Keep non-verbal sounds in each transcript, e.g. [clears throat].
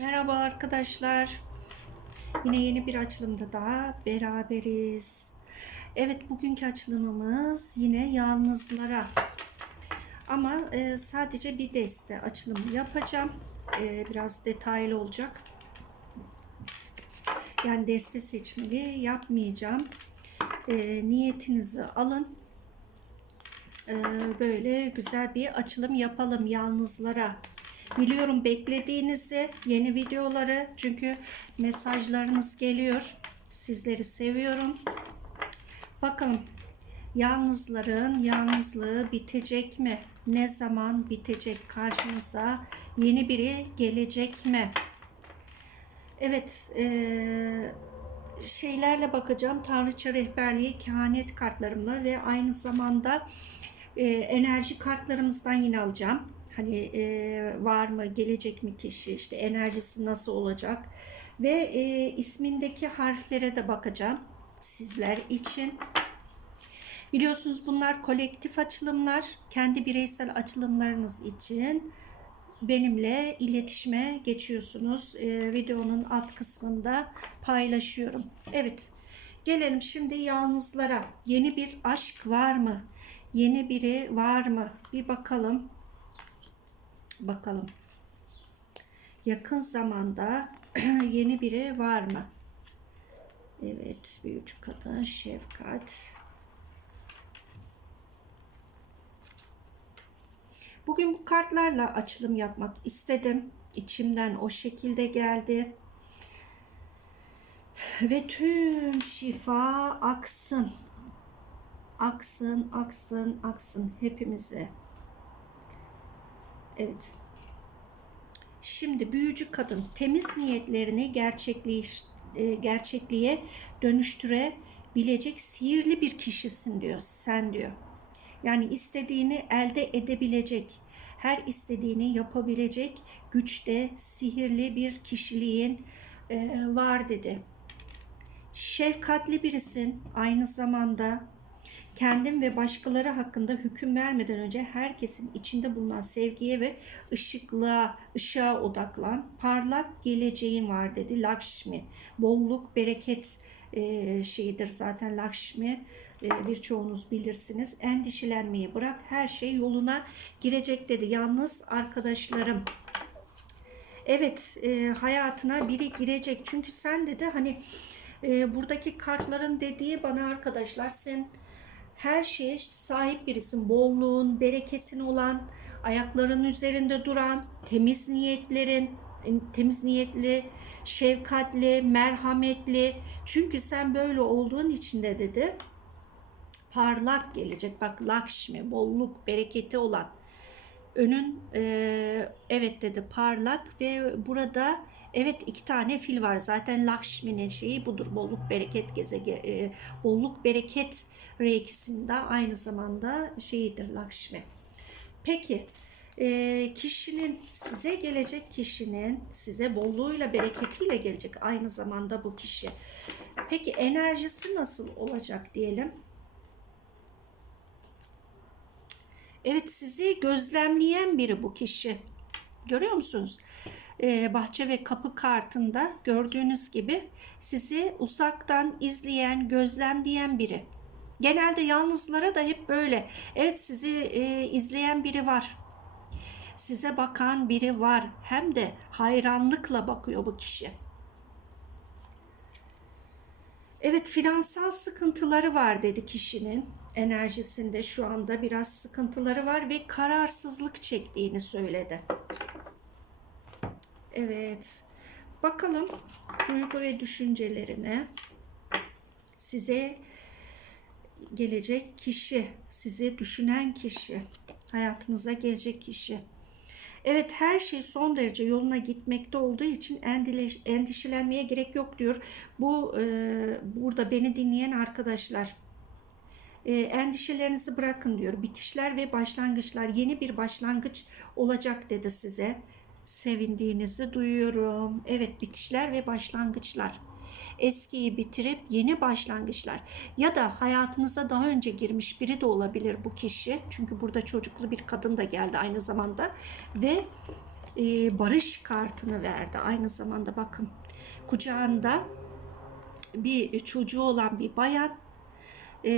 Merhaba arkadaşlar. Yine yeni bir açılımda daha beraberiz. Evet bugünkü açılımımız yine yalnızlara. Ama e, sadece bir deste açılımı yapacağım. E, biraz detaylı olacak. Yani deste seçmeli yapmayacağım. E, niyetinizi alın. E, böyle güzel bir açılım yapalım yalnızlara. Biliyorum beklediğinizi, yeni videoları çünkü mesajlarınız geliyor. Sizleri seviyorum. Bakalım yalnızların yalnızlığı bitecek mi? Ne zaman bitecek karşınıza? Yeni biri gelecek mi? Evet, eee, şeylerle bakacağım. Tanrıça rehberliği, kehanet kartlarımla ve aynı zamanda eee, enerji kartlarımızdan yine alacağım. Hani eee, var mı, gelecek mi kişi, işte enerjisi nasıl olacak ve eee, ismindeki harflere de bakacağım sizler için. Biliyorsunuz bunlar kolektif açılımlar. Kendi bireysel açılımlarınız için benimle iletişime geçiyorsunuz. Ee, videonun alt kısmında paylaşıyorum. Evet. Gelelim şimdi yalnızlara. Yeni bir aşk var mı? Yeni biri var mı? Bir bakalım. Bakalım. Yakın zamanda [clears throat] yeni biri var mı? Evet, büyücü kadın, şefkat. Bugün bu kartlarla açılım yapmak istedim. İçimden o şekilde geldi. Ve tüm şifa aksın. Aksın, aksın, aksın hepimize. Evet. Şimdi büyücü kadın temiz niyetlerini gerçekliği, e, gerçekliğe dönüştürebilecek sihirli bir kişisin diyor. Sen diyor. Yani istediğini elde edebilecek, her istediğini yapabilecek güçte sihirli bir kişiliğin e, var dedi. Şefkatli birisin aynı zamanda kendin ve başkaları hakkında hüküm vermeden önce herkesin içinde bulunan sevgiye ve ışıklığa, ışığa odaklan. Parlak geleceğin var dedi Lakshmi. Bolluk, bereket e, şeyidir zaten Lakshmi. E, birçoğunuz bilirsiniz. Endişelenmeyi bırak. Her şey yoluna girecek dedi. Yalnız arkadaşlarım Evet e, hayatına biri girecek. Çünkü sen dedi hani e, buradaki kartların dediği bana arkadaşlar sen her şeye sahip birisin. Bolluğun, bereketin olan, ayakların üzerinde duran, temiz niyetlerin, temiz niyetli, şefkatli, merhametli. Çünkü sen böyle olduğun için de dedi parlak gelecek. Bak Lakshmi, bolluk, bereketi olan. Önün e, evet dedi parlak ve burada evet iki tane fil var. Zaten Lakshmi'nin şeyi budur. Bolluk bereket gezege e, bolluk bereket reikisinde aynı zamanda şeyidir Lakshmi. Peki e, kişinin size gelecek kişinin size bolluğuyla bereketiyle gelecek aynı zamanda bu kişi. Peki enerjisi nasıl olacak diyelim? Evet sizi gözlemleyen biri bu kişi. Görüyor musunuz? Ee, bahçe ve kapı kartında gördüğünüz gibi sizi uzaktan izleyen, gözlemleyen biri. Genelde yalnızlara da hep böyle. Evet sizi e, izleyen biri var. Size bakan biri var. Hem de hayranlıkla bakıyor bu kişi. Evet finansal sıkıntıları var dedi kişinin enerjisinde şu anda biraz sıkıntıları var ve kararsızlık çektiğini söyledi. Evet. Bakalım duygu ve düşüncelerine size gelecek kişi, sizi düşünen kişi, hayatınıza gelecek kişi. Evet her şey son derece yoluna gitmekte olduğu için endişelenmeye gerek yok diyor. Bu e, burada beni dinleyen arkadaşlar e, endişelerinizi bırakın diyor. Bitişler ve başlangıçlar yeni bir başlangıç olacak dedi size. Sevindiğinizi duyuyorum. Evet bitişler ve başlangıçlar. Eskiyi bitirip yeni başlangıçlar ya da hayatınıza daha önce girmiş biri de olabilir bu kişi. Çünkü burada çocuklu bir kadın da geldi aynı zamanda ve e, barış kartını verdi. Aynı zamanda bakın kucağında bir çocuğu olan bir bayan e,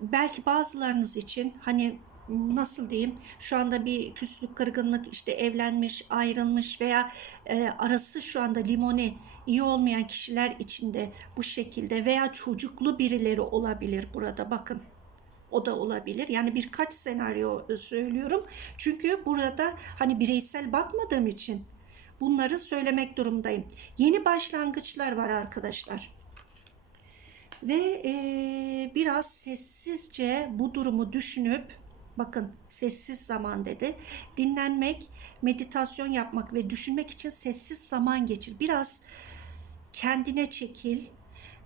belki bazılarınız için hani nasıl diyeyim şu anda bir küslük kırgınlık işte evlenmiş ayrılmış veya e, arası şu anda limoni iyi olmayan kişiler içinde bu şekilde veya çocuklu birileri olabilir burada bakın o da olabilir. Yani birkaç senaryo söylüyorum. Çünkü burada hani bireysel bakmadığım için bunları söylemek durumdayım. Yeni başlangıçlar var arkadaşlar. Ve e, biraz sessizce bu durumu düşünüp bakın sessiz zaman dedi. Dinlenmek, meditasyon yapmak ve düşünmek için sessiz zaman geçir. Biraz kendine çekil.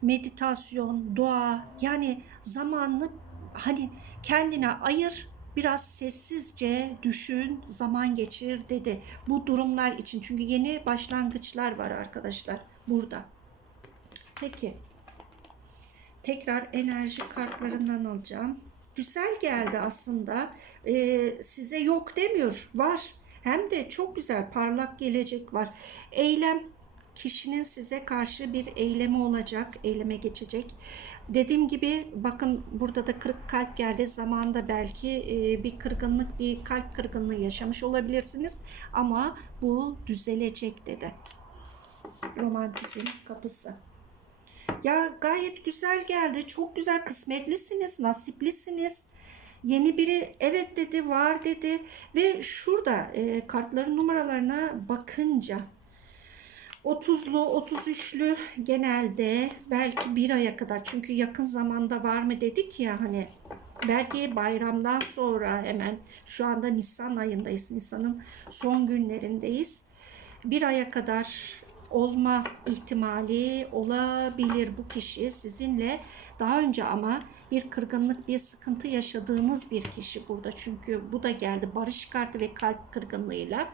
Meditasyon, dua yani zamanını hani kendine ayır biraz sessizce düşün, zaman geçir dedi. Bu durumlar için çünkü yeni başlangıçlar var arkadaşlar burada. Peki. Tekrar enerji kartlarından alacağım. Güzel geldi aslında. Ee, size yok demiyor. Var. Hem de çok güzel parlak gelecek var. Eylem kişinin size karşı bir eylemi olacak, eyleme geçecek. Dediğim gibi bakın burada da kırık kalp geldi. Zamanında belki bir kırgınlık, bir kalp kırgınlığı yaşamış olabilirsiniz. Ama bu düzelecek dedi. Romantizm kapısı. Ya gayet güzel geldi. Çok güzel kısmetlisiniz, nasiplisiniz. Yeni biri evet dedi, var dedi ve şurada e, kartların numaralarına bakınca 30'lu, 33'lü genelde belki bir aya kadar çünkü yakın zamanda var mı dedik ya hani belki bayramdan sonra hemen şu anda Nisan ayındayız. Nisan'ın son günlerindeyiz. Bir aya kadar olma ihtimali olabilir. Bu kişi sizinle daha önce ama bir kırgınlık bir sıkıntı yaşadığınız bir kişi burada. Çünkü bu da geldi barış kartı ve kalp kırgınlığıyla.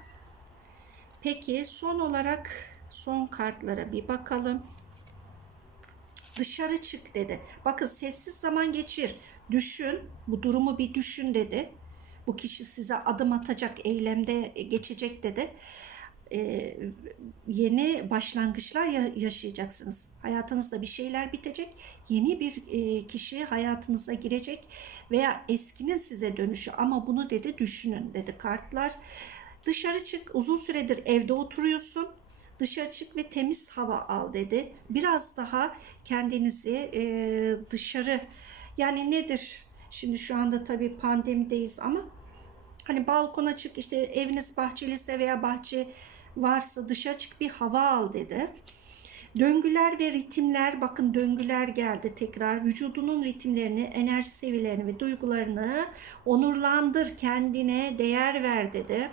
Peki son olarak son kartlara bir bakalım. Dışarı çık dedi. Bakın sessiz zaman geçir. Düşün. Bu durumu bir düşün dedi. Bu kişi size adım atacak eylemde geçecek dedi e, yeni başlangıçlar yaşayacaksınız. Hayatınızda bir şeyler bitecek. Yeni bir e, kişi hayatınıza girecek veya eskinin size dönüşü ama bunu dedi düşünün dedi kartlar. Dışarı çık uzun süredir evde oturuyorsun. Dışarı çık ve temiz hava al dedi. Biraz daha kendinizi e, dışarı yani nedir? Şimdi şu anda tabii pandemideyiz ama hani balkona çık işte eviniz bahçeliyse veya bahçe varsa dışarı çık bir hava al dedi. Döngüler ve ritimler bakın döngüler geldi tekrar vücudunun ritimlerini, enerji seviyelerini ve duygularını onurlandır kendine değer ver dedi.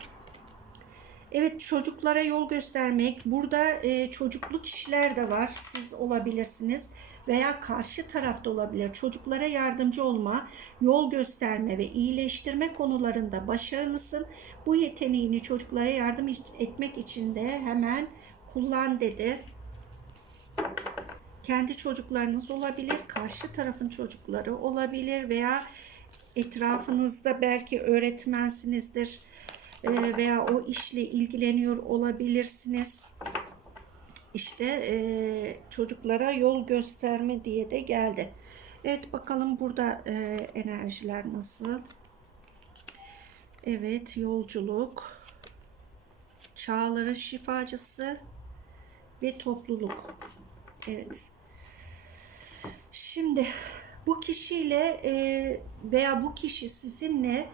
Evet çocuklara yol göstermek. Burada e, çocuklu kişiler de var. Siz olabilirsiniz veya karşı tarafta olabilir. Çocuklara yardımcı olma, yol gösterme ve iyileştirme konularında başarılısın. Bu yeteneğini çocuklara yardım etmek için de hemen kullan dedi. Kendi çocuklarınız olabilir, karşı tarafın çocukları olabilir veya etrafınızda belki öğretmensinizdir veya o işle ilgileniyor olabilirsiniz işte e, çocuklara yol gösterme diye de geldi. Evet bakalım burada e, enerjiler nasıl? Evet yolculuk, çağların şifacısı ve topluluk. Evet. Şimdi bu kişiyle e, veya bu kişi sizinle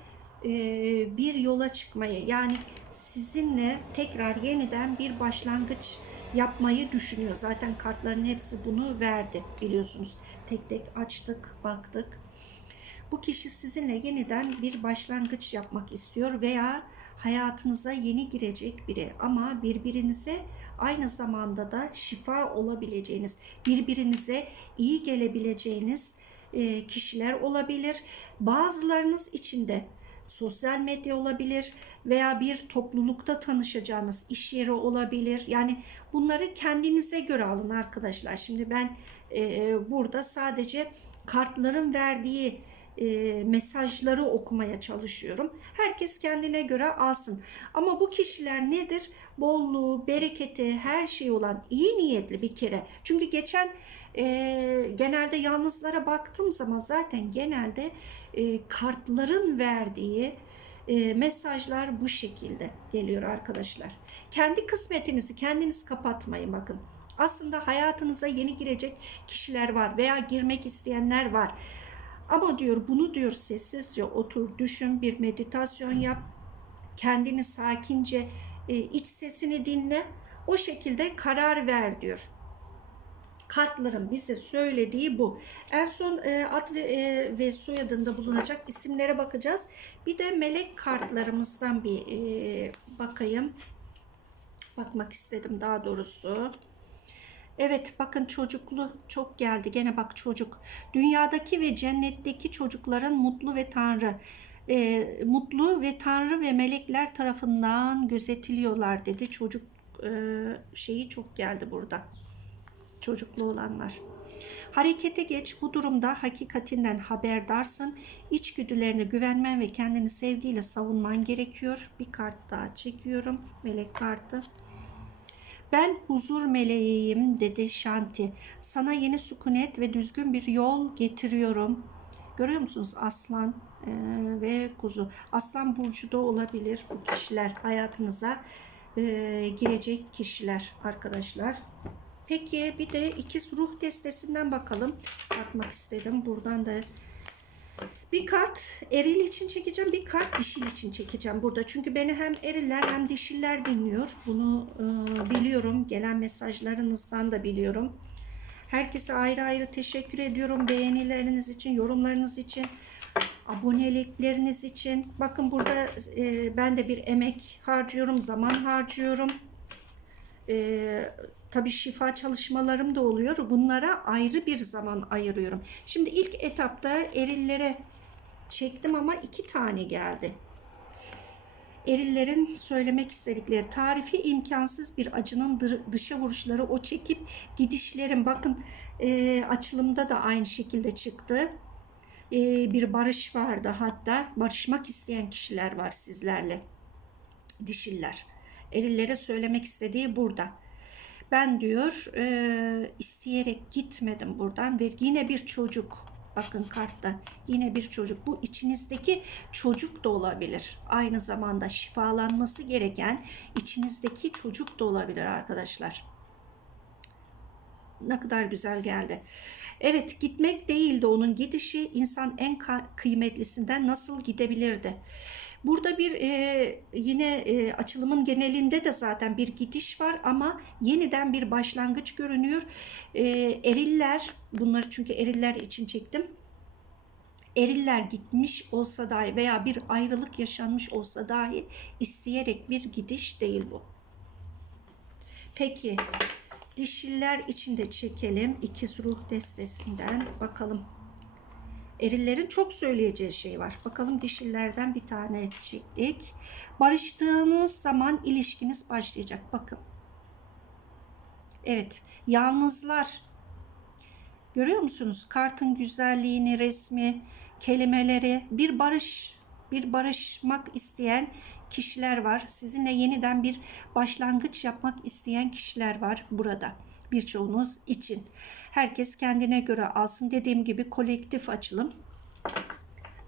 bir yola çıkmayı yani sizinle tekrar yeniden bir başlangıç yapmayı düşünüyor. Zaten kartların hepsi bunu verdi biliyorsunuz. Tek tek açtık, baktık. Bu kişi sizinle yeniden bir başlangıç yapmak istiyor veya hayatınıza yeni girecek biri ama birbirinize aynı zamanda da şifa olabileceğiniz, birbirinize iyi gelebileceğiniz kişiler olabilir. Bazılarınız içinde sosyal medya olabilir veya bir toplulukta tanışacağınız iş yeri olabilir. Yani bunları kendinize göre alın arkadaşlar. Şimdi ben e, burada sadece kartların verdiği e, mesajları okumaya çalışıyorum. Herkes kendine göre alsın. Ama bu kişiler nedir? Bolluğu, bereketi, her şey olan iyi niyetli bir kere. Çünkü geçen e, genelde yalnızlara baktığım zaman zaten genelde e, kartların verdiği e, mesajlar bu şekilde geliyor arkadaşlar. Kendi kısmetinizi kendiniz kapatmayın bakın. Aslında hayatınıza yeni girecek kişiler var veya girmek isteyenler var. Ama diyor bunu diyor sessizce otur, düşün, bir meditasyon yap. Kendini sakince e, iç sesini dinle. O şekilde karar ver diyor. Kartların bize söylediği bu. En son e, ad ve, e, ve soyadında bulunacak isimlere bakacağız. Bir de melek kartlarımızdan bir e, bakayım. Bakmak istedim daha doğrusu. Evet bakın çocuklu çok geldi. Gene bak çocuk. Dünyadaki ve cennetteki çocukların mutlu ve tanrı e, mutlu ve tanrı ve melekler tarafından gözetiliyorlar dedi. Çocuk e, şeyi çok geldi burada. Çocuklu olanlar. Harekete geç. Bu durumda hakikatinden haberdarsın. İçgüdülerine güvenmen ve kendini sevgiyle savunman gerekiyor. Bir kart daha çekiyorum. Melek kartı. Ben huzur meleğiyim dedi Şanti. Sana yeni sükunet ve düzgün bir yol getiriyorum. Görüyor musunuz aslan e, ve kuzu. Aslan burcu da olabilir bu kişiler hayatınıza e, girecek kişiler arkadaşlar. Peki bir de ikiz ruh destesinden bakalım. Bakmak istedim. Buradan da bir kart eril için çekeceğim, bir kart dişil için çekeceğim burada. Çünkü beni hem eriller hem dişiller dinliyor. Bunu e, biliyorum. Gelen mesajlarınızdan da biliyorum. Herkese ayrı ayrı teşekkür ediyorum. Beğenileriniz için, yorumlarınız için, abonelikleriniz için. Bakın burada e, ben de bir emek harcıyorum, zaman harcıyorum. E, tabii şifa çalışmalarım da oluyor. Bunlara ayrı bir zaman ayırıyorum. Şimdi ilk etapta erillere çektim ama iki tane geldi. Erillerin söylemek istedikleri tarifi imkansız bir acının dışa vuruşları o çekip gidişlerin bakın e, açılımda da aynı şekilde çıktı. E, bir barış vardı hatta barışmak isteyen kişiler var sizlerle dişiller. Erillere söylemek istediği burada. Ben diyor e, isteyerek gitmedim buradan ve yine bir çocuk bakın kartta yine bir çocuk. Bu içinizdeki çocuk da olabilir. Aynı zamanda şifalanması gereken içinizdeki çocuk da olabilir arkadaşlar. Ne kadar güzel geldi. Evet gitmek değildi onun gidişi. İnsan en kıymetlisinden nasıl gidebilirdi Burada bir e, yine e, açılımın genelinde de zaten bir gidiş var ama yeniden bir başlangıç görünüyor. E, eriller, bunları çünkü eriller için çektim. Eriller gitmiş olsa dahi veya bir ayrılık yaşanmış olsa dahi isteyerek bir gidiş değil bu. Peki dişiller için de çekelim. İkiz ruh destesinden bakalım. Erillerin çok söyleyeceği şey var. Bakalım dişillerden bir tane çektik. Barıştığınız zaman ilişkiniz başlayacak. Bakın. Evet. Yalnızlar. Görüyor musunuz? Kartın güzelliğini, resmi, kelimeleri. Bir barış, bir barışmak isteyen kişiler var. Sizinle yeniden bir başlangıç yapmak isteyen kişiler var burada birçoğunuz için. Herkes kendine göre alsın. Dediğim gibi kolektif açılım.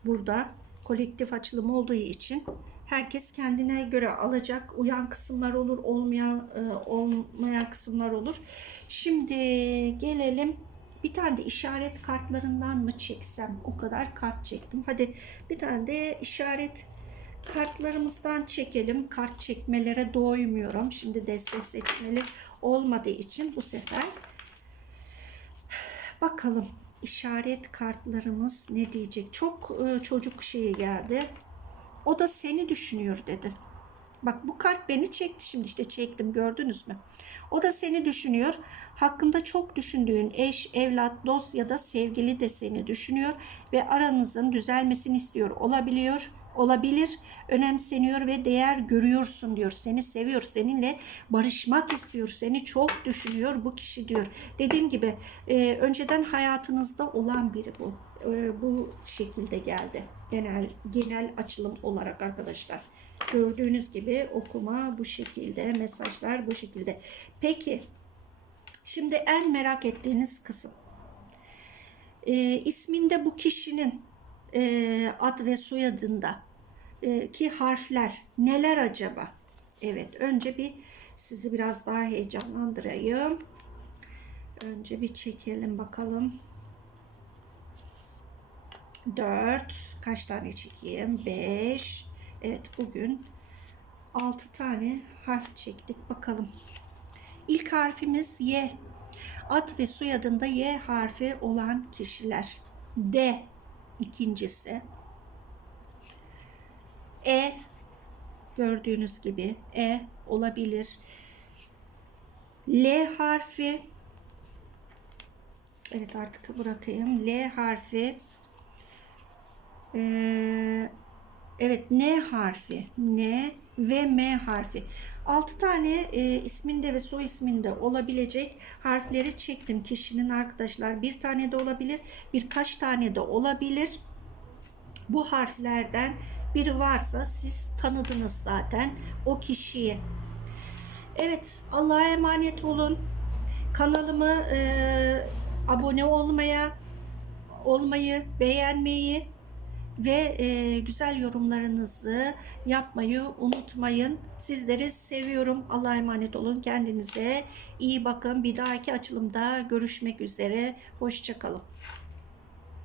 Burada kolektif açılım olduğu için herkes kendine göre alacak. Uyan kısımlar olur, olmayan e, olmayan kısımlar olur. Şimdi gelelim bir tane de işaret kartlarından mı çeksem? O kadar kart çektim. Hadi bir tane de işaret kartlarımızdan çekelim. Kart çekmelere doymuyorum. Şimdi deste seçmeli olmadığı için bu sefer bakalım işaret kartlarımız ne diyecek? Çok e, çocuk şeyi geldi. O da seni düşünüyor dedi. Bak bu kart beni çekti şimdi işte çektim gördünüz mü? O da seni düşünüyor. Hakkında çok düşündüğün eş, evlat, dost ya da sevgili de seni düşünüyor ve aranızın düzelmesini istiyor olabiliyor olabilir, önemseniyor ve değer görüyorsun diyor. Seni seviyor, seninle barışmak istiyor, seni çok düşünüyor bu kişi diyor. Dediğim gibi e, önceden hayatınızda olan biri bu. E, bu şekilde geldi. Genel genel açılım olarak arkadaşlar. Gördüğünüz gibi okuma bu şekilde, mesajlar bu şekilde. Peki, şimdi en merak ettiğiniz kısım. E, isminde bu kişinin e, ad ve soyadında e, ki harfler neler acaba? Evet, önce bir sizi biraz daha heyecanlandırayım. Önce bir çekelim bakalım. 4 kaç tane çekeyim? 5 Evet bugün 6 tane harf çektik. Bakalım. İlk harfimiz Y. Ad ve soyadında Y harfi olan kişiler. D ikincisi. E gördüğünüz gibi E olabilir. L harfi Evet artık bırakayım. L harfi ee, evet N harfi N ve M harfi 6 tane e, isminde ve soy isminde olabilecek harfleri çektim. Kişinin arkadaşlar bir tane de olabilir birkaç tane de olabilir. Bu harflerden biri varsa siz tanıdınız zaten o kişiyi. Evet Allah'a emanet olun. Kanalımı e, abone olmaya olmayı beğenmeyi ve e, güzel yorumlarınızı yapmayı unutmayın. Sizleri seviyorum. Allah'a emanet olun. Kendinize iyi bakın. Bir dahaki açılımda görüşmek üzere. Hoşçakalın.